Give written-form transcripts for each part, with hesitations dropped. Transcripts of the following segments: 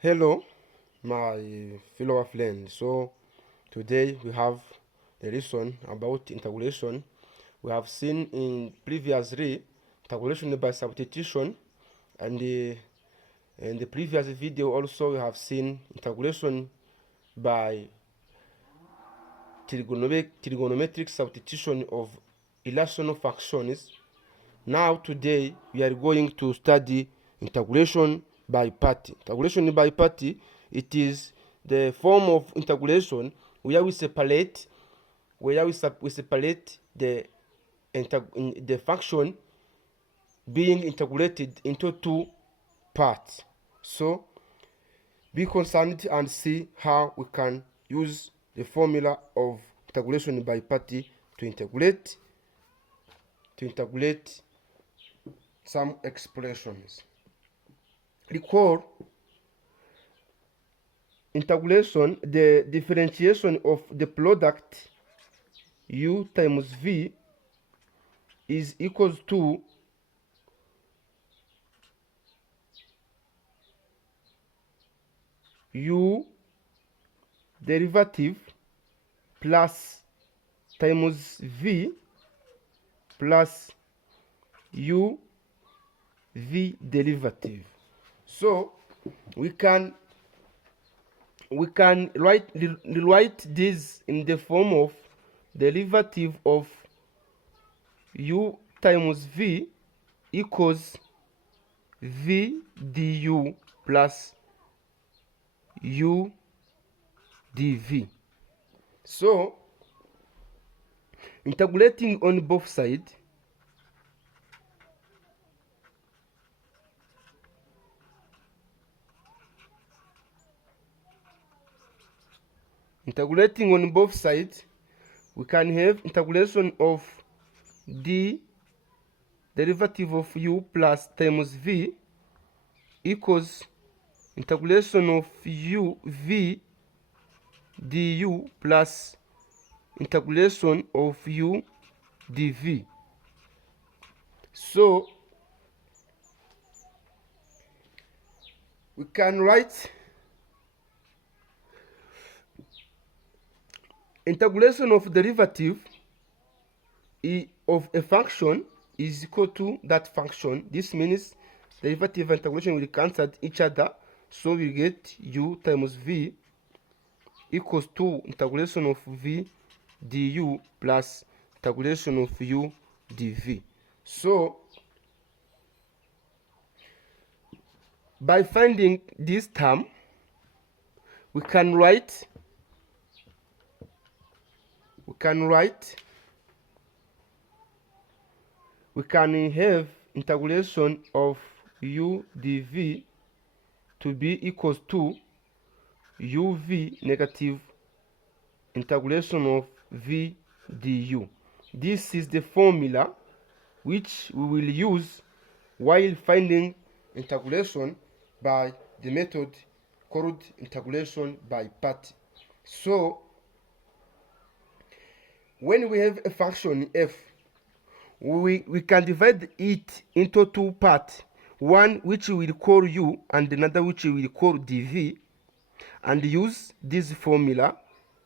Hello, my fellow friends. So today we have a lesson about integration. We have seen in previously integration by substitution, and in the previous video also we have seen integration by trigonometric substitution of irrational functions. Now today we are going to study integration by party. Integration by party, it is the form of integration where we separate the function being integrated into two parts. So be concerned and see how we can use the formula of integration by party to integrate some expressions. Recall integration, the differentiation of the product u times v is equals to u derivative plus times v plus u v derivative. So we can write this in the form of derivative of u times v equals v du plus u dv. So integrating on both sides, we can have integration of the derivative of u plus times v equals integration of u v du plus integration of u dv. So we can write integration of derivative of a function is equal to that function. This means derivative and integration will cancel each other, so we get u times v equals to integration of v du plus integration of u dv. So by finding this term, we can have integration of u dv to be equals to uv negative integration of v du. This is the formula which we will use while finding integration by the method called integration by party. So when we have a function f, we can divide it into two parts, one which we will call u and another which we will call dv, and use this formula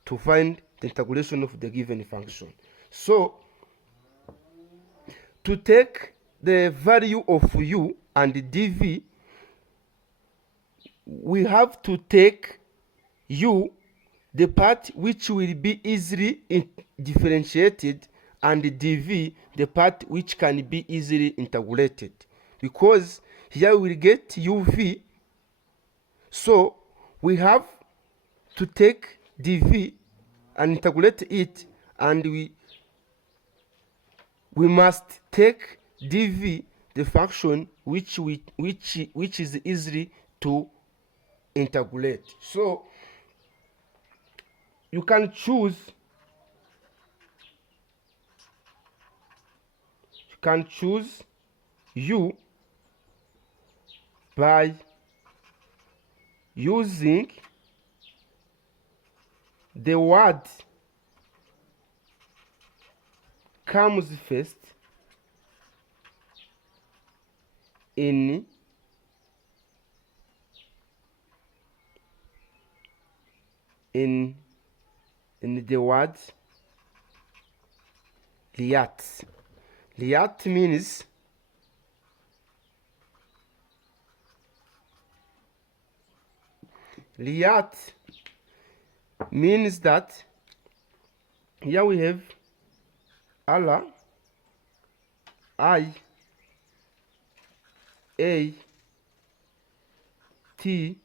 to find the integration of the given function. So to take the value of u and dv, we have to take u, the part which will be easily differentiated, and dv, the part which can be easily integrated, because here we get uv, so we have to take dv and integrate it, and we must take dv, the function which is easily to integrate. So you can choose u by using the word comes first in in the word liat. Liat means that here we have Allah, I, A, T,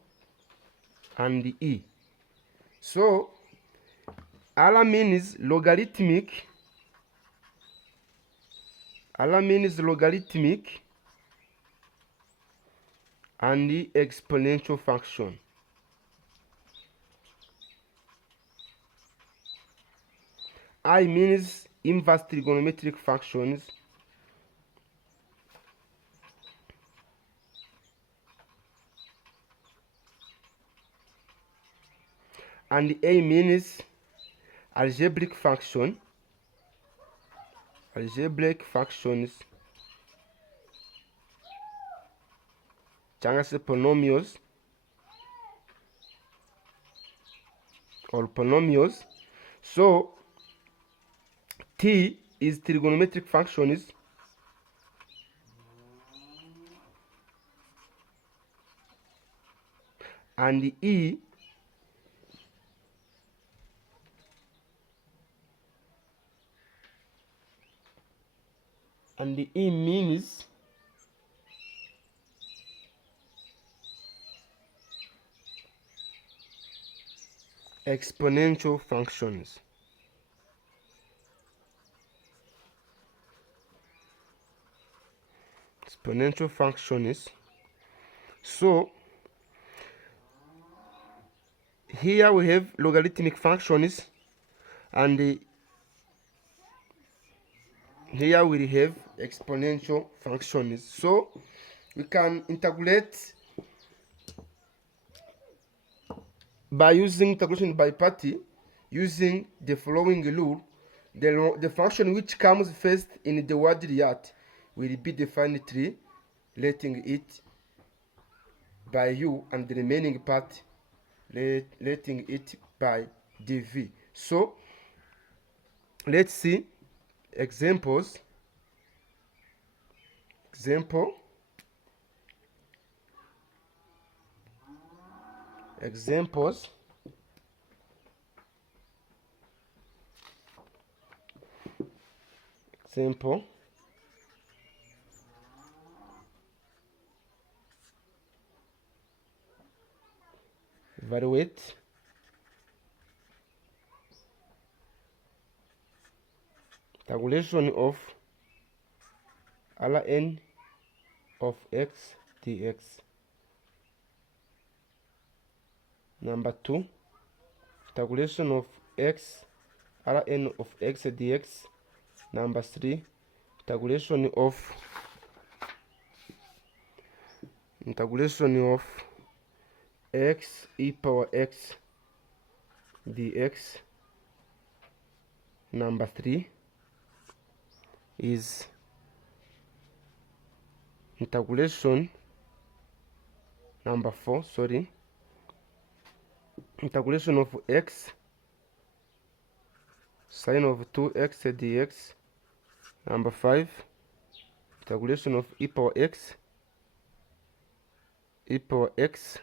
and E. So Allah means logarithmic. Allah means logarithmic and the exponential function. I means inverse trigonometric functions. And A means algebraic function. Algebraic functions cyangwa se polynomials or polynomials. So T is trigonometric functions, and E means exponential functions. Exponential functions. So here we have logarithmic functions, and here we have exponential functions. So we can integrate by using integration by party using the following rule. The function which comes first in the word liat will be defined tree, letting it by u, and the remaining part letting it by dv. So let's see examples. Example evaluate tabulation of ln of x dx. Number 2, tabulation of x ln of x dx. Number 3, tabulation of x e power x dx. Number 3 is integration. Number 4, sorry, integration of x sine of 2x dx. Number 5, integration of e power x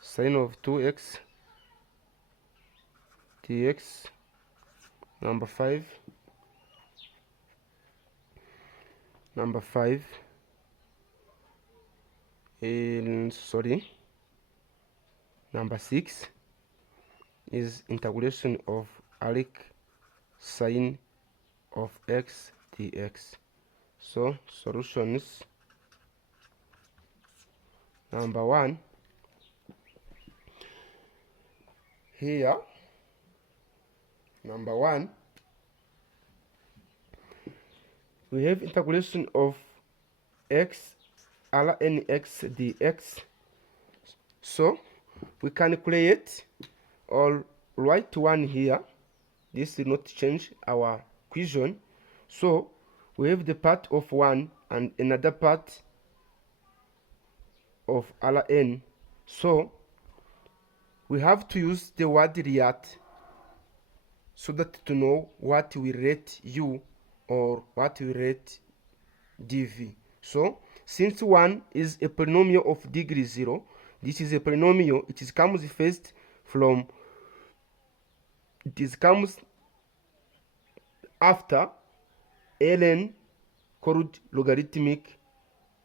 sine of 2x dx. Number 5 Number 6 is integration of arc sine of x dx. So solutions. Number 1, here, number 1, we have integration of x ln x dx. So we can create or write 1 here. This will not change our equation. So we have the part of 1 and another part of ln. So we have to use the word react so that to know what we rate u or what we rate dv. So since 1 is a polynomial of degree 0, this is a polynomial, it comes first from, comes after ln called logarithmic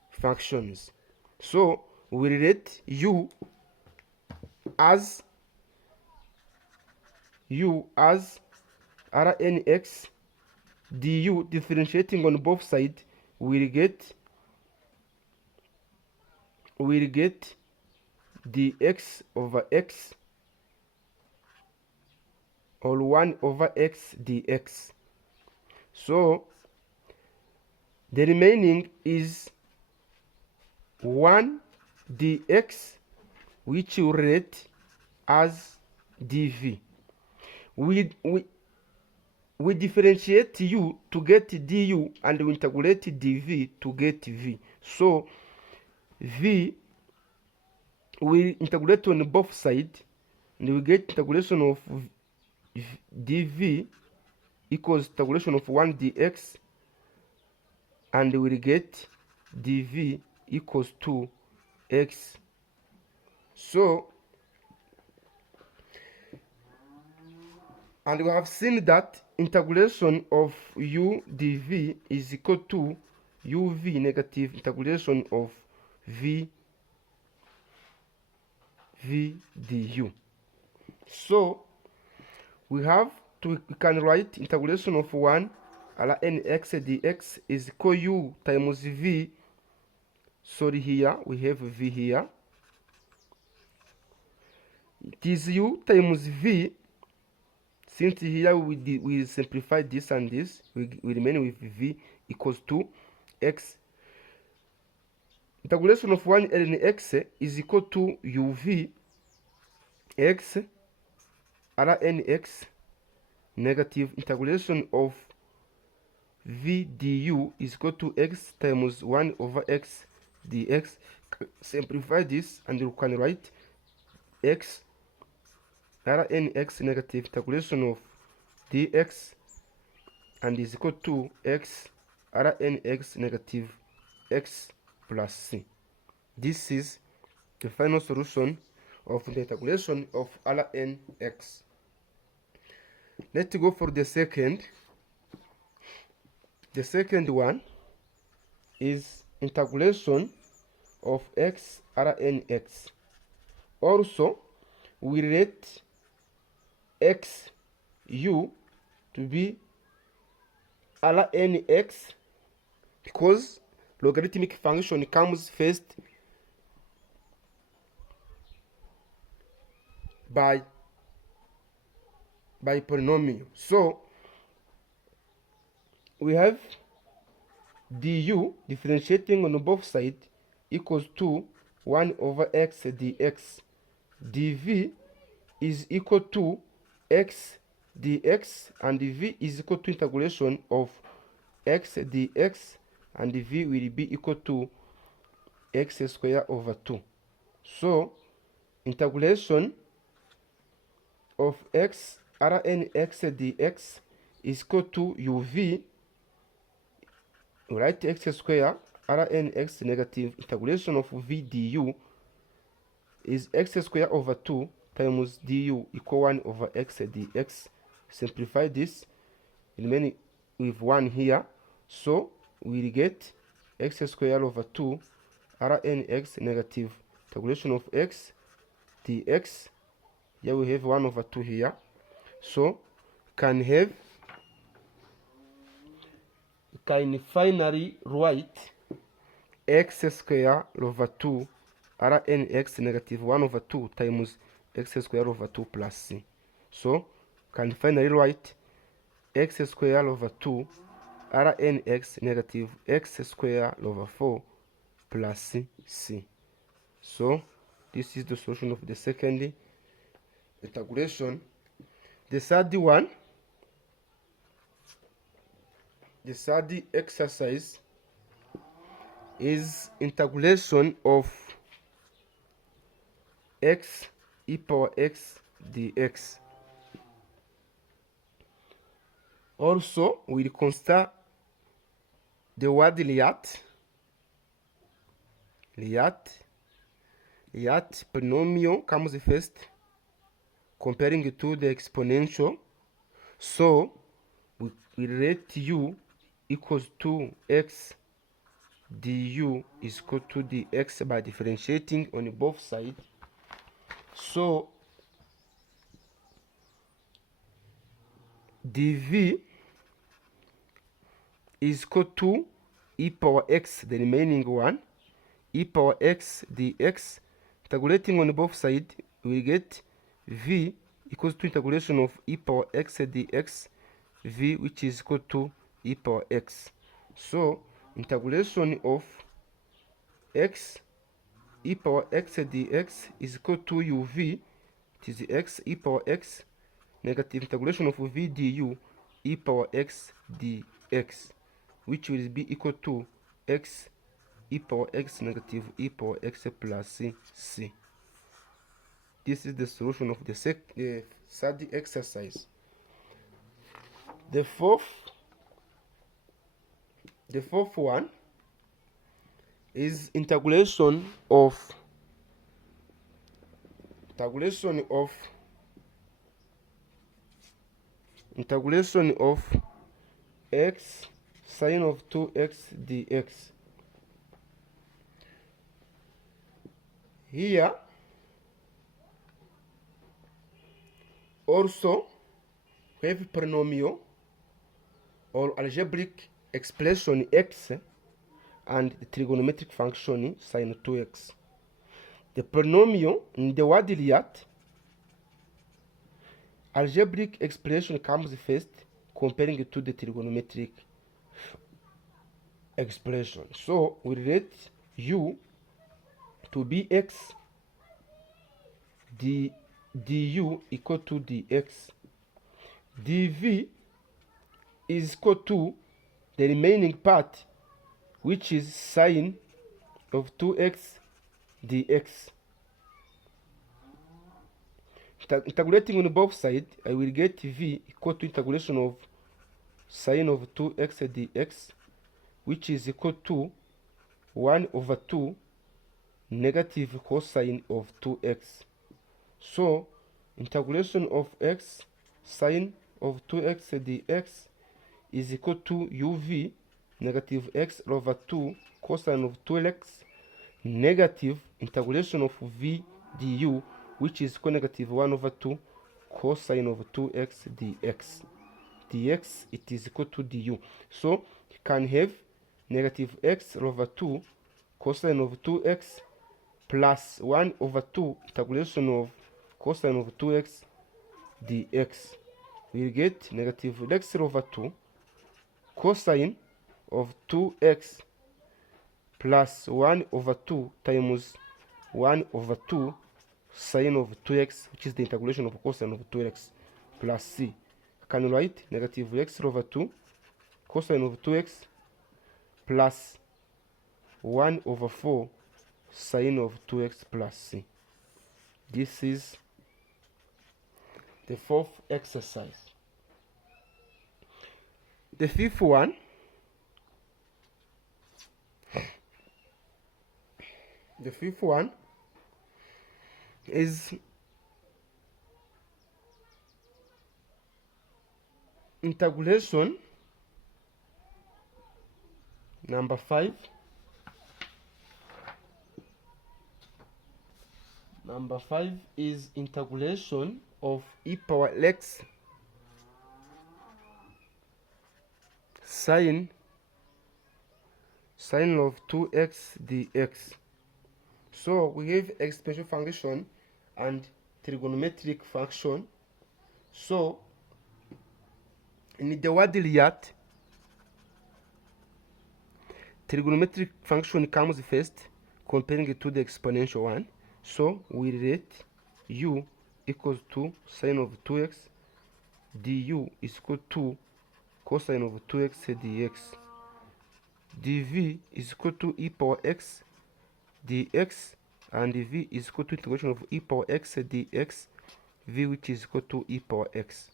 functions. So we rate u as Rnx du, differentiating on both sides, we'll get dx over x or 1 over x dx. So the remaining is 1 dx, which we rate as dv. We differentiate u to get du and we integrate dv to get v. So v we integrate on both sides and we get integration of dv equals integration of 1 dx, and we will get dv equals 2x. So, and we have seen that integration of u dv is equal to uv negative integration of v du. So we can write integration of 1 nx dx is equal u times v. Sorry, here we have v here. It is u times v. Since here we simplify this and this, we remain with v equals to x. Integration of 1 ln x is equal to uv x ln x negative integration of v du is equal to x times 1 over x dx. Simplify this and you can write x ln x negative integration of dx and is equal to x ln x negative x plus c. This is the final solution of the integration of ln x. Let's go for the second. The second one is integration of x ln x. Also, we rate x u to be ln x because logarithmic function comes first by polynomial. So we have du differentiating on both sides equals to 1 over x dx. dv is equal to x dx and v is equal to integration of x dx, and v will be equal to x squared over 2. So integration of x ln x dx is equal to uv, write x squared ln x negative integration of v du is x squared over 2 times du equal 1 over x dx. Simplify this, remaining with 1 here. So we get x squared over 2 ln x negative integration of x dx. Here we have 1 over 2 here. So can finally write x squared over 2 ln x negative 1 over 2 times x squared over 2 plus c. So can finally write x squared over 2 ln x negative x squared over 4 plus c. So this is the solution of the second integration. The third one, the third exercise is integration of x e power x dx. Also, we'll consider the word liat. Liat polynomial comes first, comparing it to the exponential. So we rate u equals to x du is equal to dx by differentiating on both sides. So dv is equal to e power x, the remaining one, e power x dx. Integrating on both sides, we get v equals to integration of e power x dx, v which is equal to e power x. So integration of x e power x dx is equal to uv, it is x e power x, negative integration of v du e power x dx, which will be equal to x e power x negative e power x plus c. This is the solution of the third exercise. The fourth one is integration of x sine of 2x dx. Here also we have polynomial or algebraic expression x and the trigonometric function sine 2x. The polynomial in the word liat, algebraic expression comes first, comparing it to the trigonometric expression. So we rate u to be x du equal to dx. dv is equal to the remaining part, which is sine of 2x dx. Integrating on both sides, I will get v equal to integration of sine of 2x dx, which is equal to 1 over 2 negative cosine of 2x. So integration of x sine of 2x dx is equal to uv negative x over 2 cosine of 2x negative integration of v du, which is equal negative 1 over 2 cosine of 2x dx. It is equal to du. So you can have negative x over 2 cosine of 2x plus 1 over 2 integration of cosine of 2x dx. We'll get negative x over 2 cosine of 2x plus 1 over 2 times 1 over 2 sine of 2x, which is the integration of cosine of 2x plus c. I can write negative x over 2 cosine of 2x plus 1 over 4 sine of 2x plus c. This is the fourth exercise. The fifth one is integration number 5. Number 5 is integration of e power x sine of 2x dx. So we have exponential function and trigonometric function. So in the word liat, trigonometric function comes first, comparing it to the exponential one. So we rate u equals to sine of 2x du is equal to cosine of 2x dx. dv is equal to e power x dx, and v is equal to integration of e power x dx, v which is equal to e power x.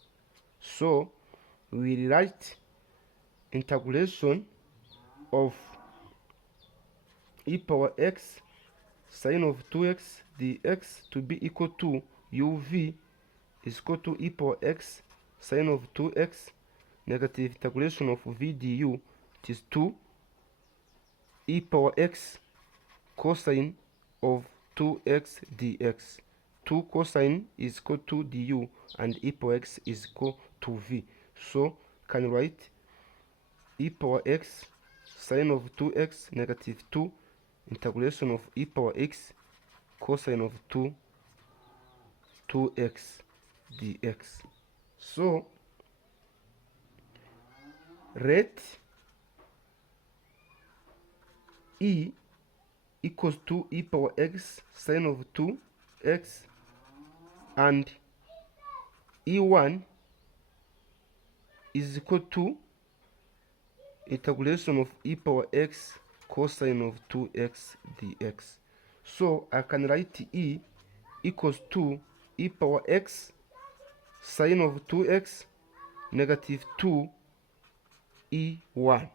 So we will write integration of e power x sine of 2x dx to be equal to uv is equal to e power x sine of 2x negative integration of v du, it is 2 e power x cosine of 2x dx. 2 cosine is equal to du and e power x is equal to v. So can write e power x sine of 2x negative 2 integration of e power x cosine of 2x dx. So let e equals to e power x sine of 2x and e1 is equal to integration of e power x cosine of 2x dx. So I can write e equals to e power x sine of 2x negative 2 e1.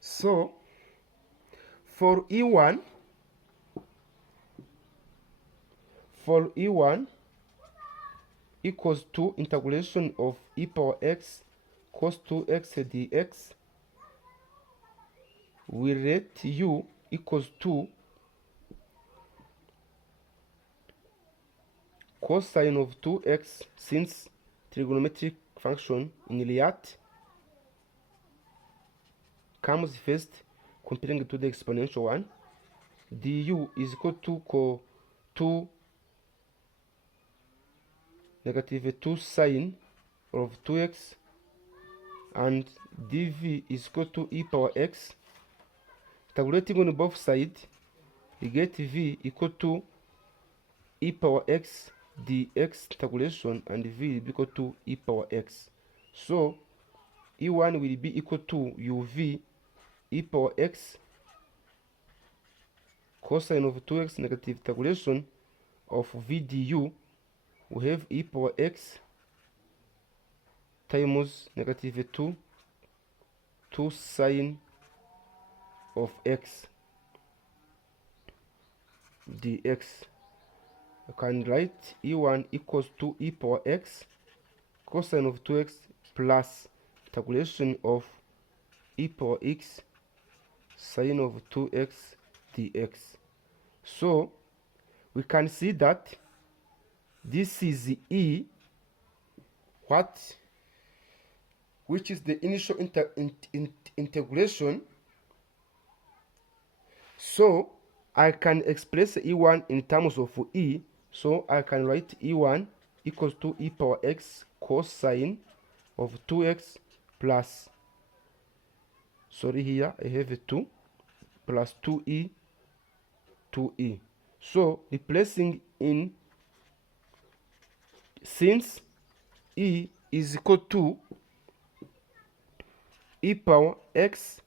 So for e1 equals to integration of e power x cos 2x dx, we let u equals to cosine of 2x, since trigonometric function in Iliad comes first comparing to the exponential one. Du is equal to 2 negative 2 sine of 2x and dv is equal to e power x. Tabulating on both sides, we get v equal to e power x dx tabulation and v will be equal to e power x. So e1 will be equal to uv e power x cosine of 2x negative tabulation of v du. We have e power x times negative 2 sine of x dx. I can write e1 equals to e power x cosine of 2x plus integration of e power x sine of 2x dx. So we can see that this is e, which is the initial integration. So I can express e1 in terms of e. So I can write e1 equals to e power x cosine of 2x plus, sorry, here I have a 2 plus 2e. So replacing in, since e is equal to e power x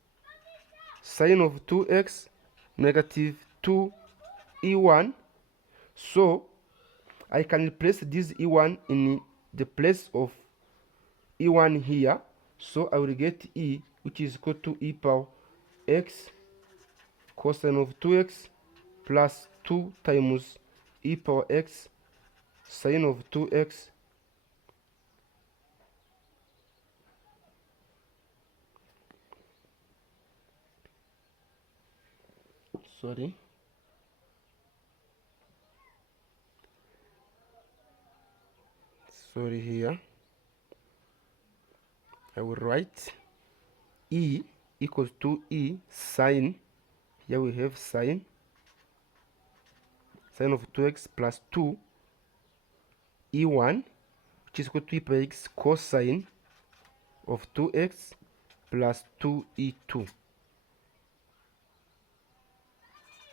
sine of 2x negative 2 e1, so I can replace this e1 in the place of e1 here. So I will get e, which is equal to e power x cosine of 2x plus 2 times e power x sine of 2x sorry here I will write e equals to e sine, here we have sine of 2x plus 2 e1, which is equal to e power x cosine of 2x plus 2e2.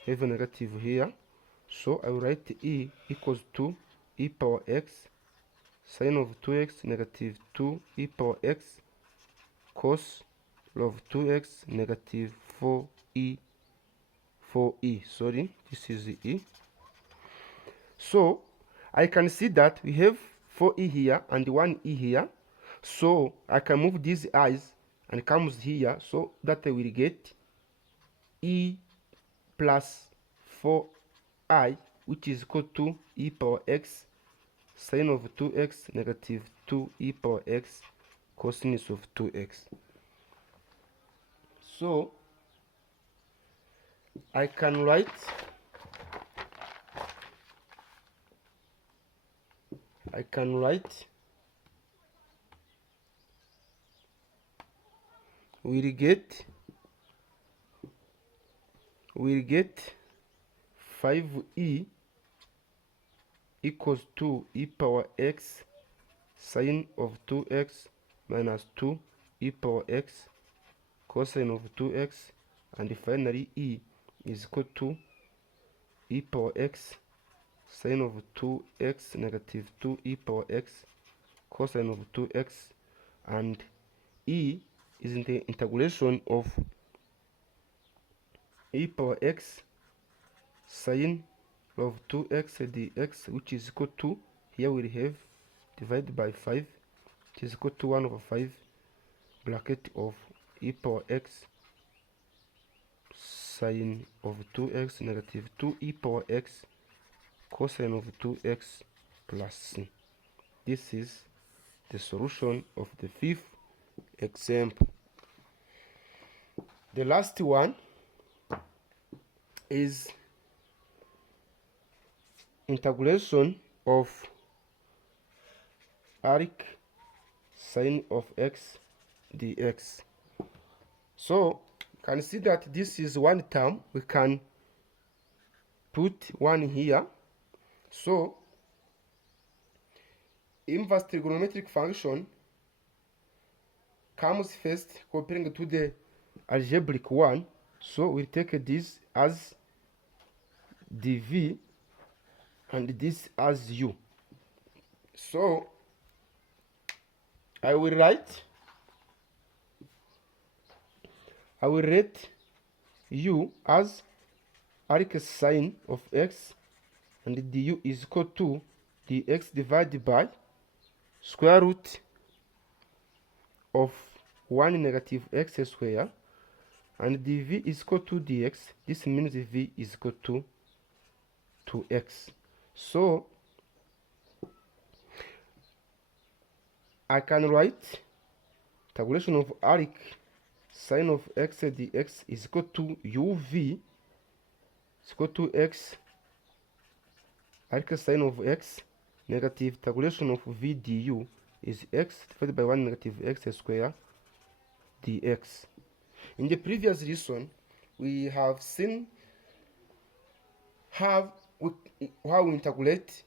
Have a negative here, So I will write e equals to e power x sine of 2x negative 2 e power x cos of 2x negative 4e, sorry, this is e. So I can see that we have 4e here and 1e here. So I can move these i's and comes here, so that I will get e plus 4I, which is equal to e power x sine of 2x negative 2e power x cosinus of 2x. So I can write we'll get 5e equals to e power x sine of 2x minus 2 e power x cosine of 2x, and finally e is equal to e power x sine of 2x negative 2 e power x cosine of 2x, and e is in the integration of e power x sine of 2x dx, which is equal to, here we have divided by 5, which is equal to 1 over 5 bracket of e power x sine of 2x negative 2 e power x cosine of 2x plus c. This is the solution of the fifth example. The last one is integration of arc sine of x dx. So you can see that this is one term. We can put one here. So inverse trigonometric function comes first comparing to the algebraic one. So we take this as dv and this as u. So I will write u as arc sine of x, and du is equal to dx divided by square root of 1 negative x square, and dv is equal to dx. This means v is equal to 2x. So I can write integration of arc sine of x dx is equal to uv is equal to x arc sine of x negative integration of v du is x divided by 1 negative x square dx. In the previous lesson, we have seen how we integrate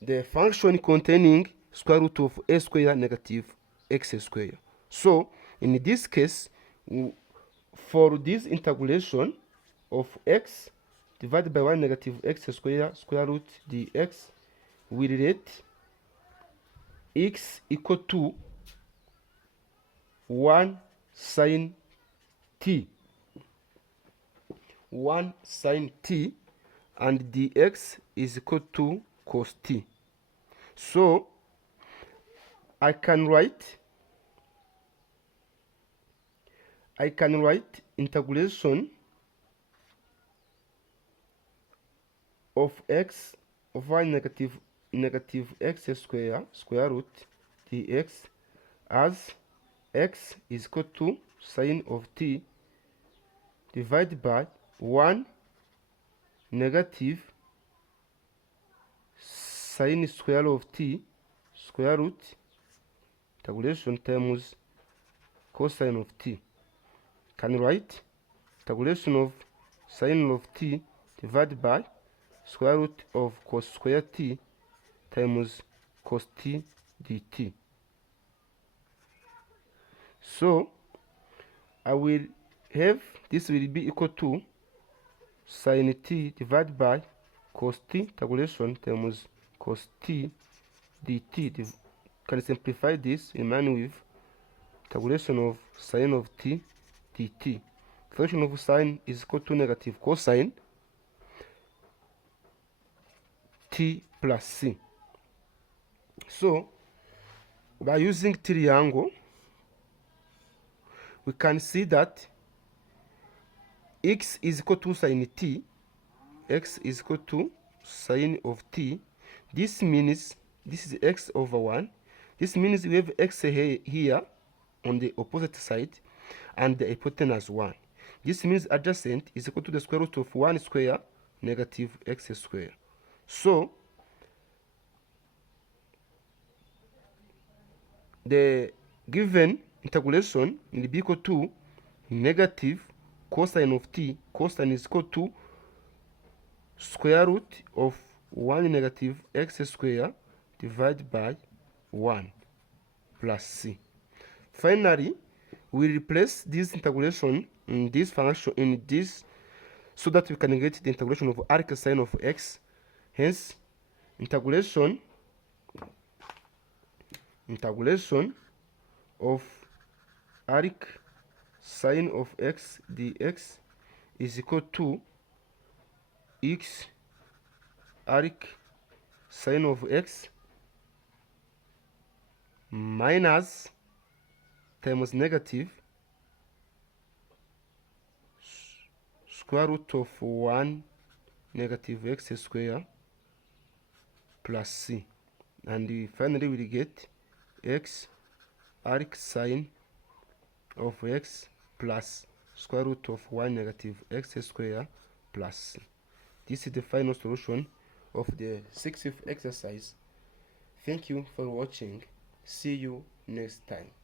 the function containing square root of a square negative x square. So in this case, for this integration of x divided by 1 negative x square square root dx, we relate x equal to 1 sine t, and dx is equal to cos t. So I can write integration of x over negative x square square root dx as x is equal to sine of t divided by 1 negative sine square of t square root integration times cosine of t. Can write integration of sine of t divided by square root of cos square t times cos t dt. So I will have this will be equal to sine t divided by cos t integration times cos t dt. Can simplify this in line with integration of sine of t dt. Function of sine is equal to negative cosine t plus c. So by using triangle, we can see that x is equal to sine t, x is equal to sine of t. This means this is x over 1. This means we have x here on the opposite side and the hypotenuse 1. This means adjacent is equal to the square root of 1 square negative x square. So the given integration will be equal to negative cosine of t. Cosine is equal to square root of 1 negative x square divided by 1 plus c. Finally, we replace this integration in this function in this so that we can get the integration of arc sine of x. Hence, integration of arc sine of x dx is equal to x arc sine of x minus times negative square root of 1 negative x square plus c. And we finally will get x arc sine of x plus square root of 1 negative x square plus c. This is the final solution of the 6th exercise. Thank you for watching. See you next time.